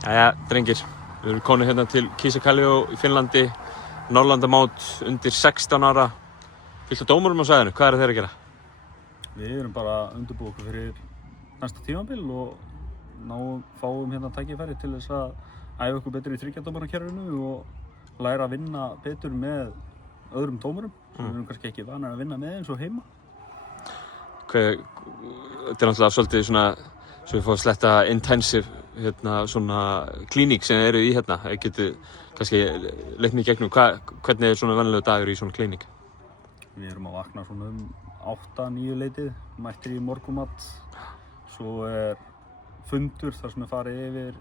Jæja, drengir, við erum konur hérna til Kisa-Kallio í Finnlandi, Norðurlandamót undir 16 ára. Fylgt á dómurum á svæðinu, hvað eru þeir að gera? Við erum bara að undirbúa okkur fyrir næsta tímabil og fáum hérna tækifæri til þess að æfa okkur betur í þriggja-dómarakerfinu og læra að vinna betur með öðrum dómurum sem við erum kannski ekki vanir að vinna með eins og heima. Þetta er náttúrulega svolítið svona, svo við fáum að sletta intensive svona klíník sem eru í hérna. Ég geti kannski leitt mig í gegnum, hvernig er svona venjulegur dagur í svona klíník? Við erum að vakna svona 8-9 leytið, mættir í morgunmat, svo er fundur þar sem er farið yfir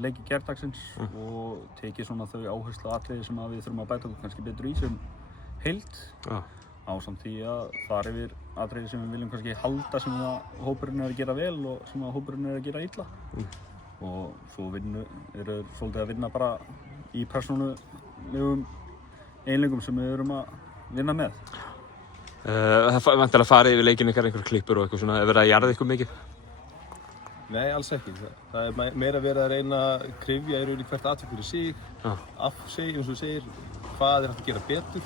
leiki gærdagsins og tekið svona þau áhersluatriði sem við þurfum að bæta okkur kannski betur í sem heild. Ásamt því að fara yfir atriði sem við viljum kannski halda sem hópurinn er að gera vel og sem hópurinn er að gera illa. Og svo eru svolítið að vinna bara í persónulegum eiginleikum sem við erum að vinna með. Það er væntanlega að fara yfir leikinn ykkar einhverjar klippur og eitthvað svona, er verið að jarða ykkur mikið? Nei, alls ekki. Það er meira verið að reyna að kryfja í rauninni hvert atvik fyrir sig, af sig, eins og þú segir, hvað er hægt að gera betur.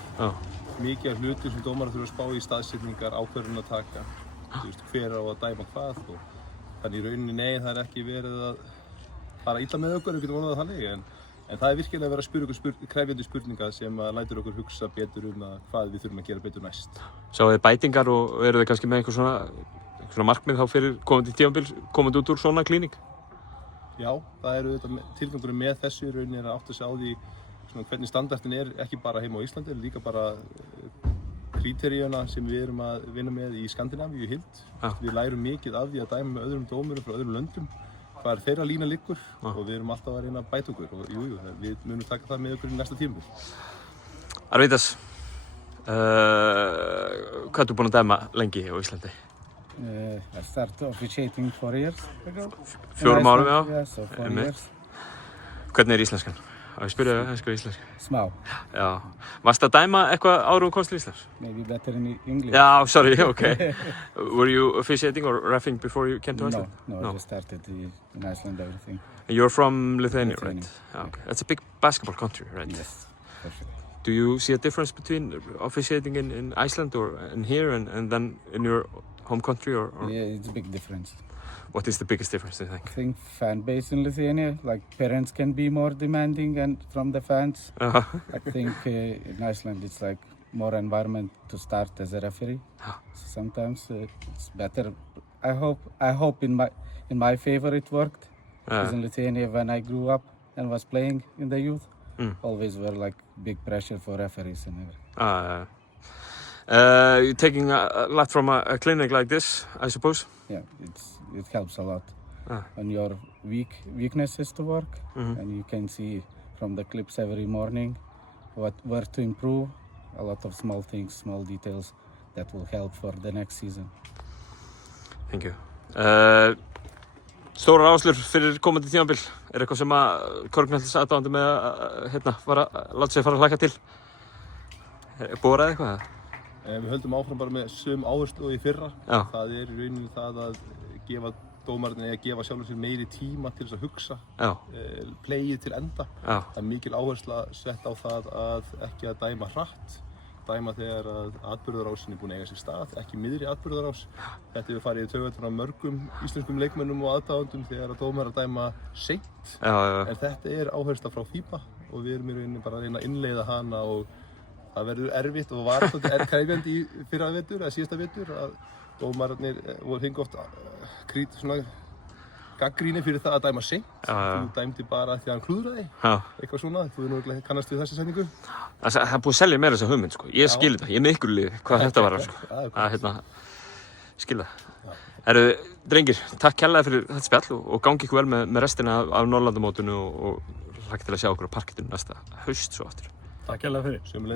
Mikið af hlutum sem dómarar þurfa að spá í staðsetningar, ákvörðun að taka, hver á að dæma hvað og þannig í rauninni nei, það er ekki verið að fara illa með okkur, við getum vonað það þannig, en það er virkilega að vera að spyrja okkur krefjandi spurninga sem lætur okkur hugsa betur hvað við þurfum að gera betur næst. Sjáu þið bætingar og eru þið kannski með einhver svona markmið þá fyrir komandi tímabil, komandi út úr svona klíník? Já, það eru tilgangurinn með þessu í rauninni að átta sig á því hvernig standardin er ekki bara heima á Íslandi, en líka bara kríteríuna sem við erum að vinna með í Skandinavíu í heild. Við lærum mikið af því að dæma með öðrum dómurum frá öðrum löndum, hvar þeirra lína liggur og við erum alltaf að reyna að bæta okkur og við munum taka það með okkur í næsta tímabil. Arvidas, hvað ertu búinn að dæma lengi á Íslandi? I started officiating 4 years ago. 4 árum, já. Yeah, so 4 years. Hvernig er íslenskan? Á ég spyrja þau íslensku? Smá. Já. Varstu að dæma eitthvað áður og komst til Íslands? Maybe better in English. Yeah, sorry, okay. Were you officiating or reffing before you came to Iceland? No, I just started in Iceland, everything. And you're from Lithuania, right? Yeah. Okay. That's a big basketball country, right? Yes, perfect. Do you see a difference between officiating in Iceland or in here and then in your home country? Or? Yeah, it's a big difference. What is the biggest difference, do you think? I think fan base in Lithuania, like parents can be more demanding and from the fans. I think in Iceland it's like more environment to start as a referee. So sometimes it's better. I hope in my favor it worked. Because in Lithuania when I grew up and was playing in the youth, always were like big pressure for referees and everything. You're taking a lot from a clinic like this, I suppose? Yeah, it helps a lot on your weaknesses to work, and you can see from the clips every morning where to improve. A lot of small things, small details that will help for the next season. Thank you. Stórar áherslur fyrir komandi tímabil, er eitthvað sem að korfknattleiks aðdáandi með að láta sig fara að hlakka til? Borað eitthvað? Við höldum áfram bara með sömu áherslu og í fyrra. Já. Það er í rauninni það að gefa dómarinn eða gefa sjálfum sér meiri tíma til þess að hugsa playið til enda. Það er mikil áhersla sett á það að ekki að dæma hratt, dæma þegar að atburðarásin er búin að eiga sér stað, ekki miðri atburðarás. Þetta hefur farið í taugarnar á mörgum íslenskum leikmönnum og aðdáendum þegar að dómarar dæma seint. En þetta er áhersla frá FIBA og við erum í rauninni bara að reyna að innleiða hana og það verður erfitt og var svolítið krefjandi í fyrra vetur eða síðasta vetur að dómararnir fengu oft gagnrýni fyrir það að dæma seint. Þú dæmdi bara því að hann klúðraði, eitthvað svona. Þú kannast við þessa setningu. Það er búið að selja mér þessa hugmynd, sko. Ég skil þetta, ég er með ykkur liði hvað þetta var, sko. Skil það. Drengir, takk kærlega fyrir þetta spjall og gangi ykkur vel með restina af Norðurlandamótinu og hlakka til að sjá okkur á parkettinu næsta haust svo aftur. Takk kærlega fyrir.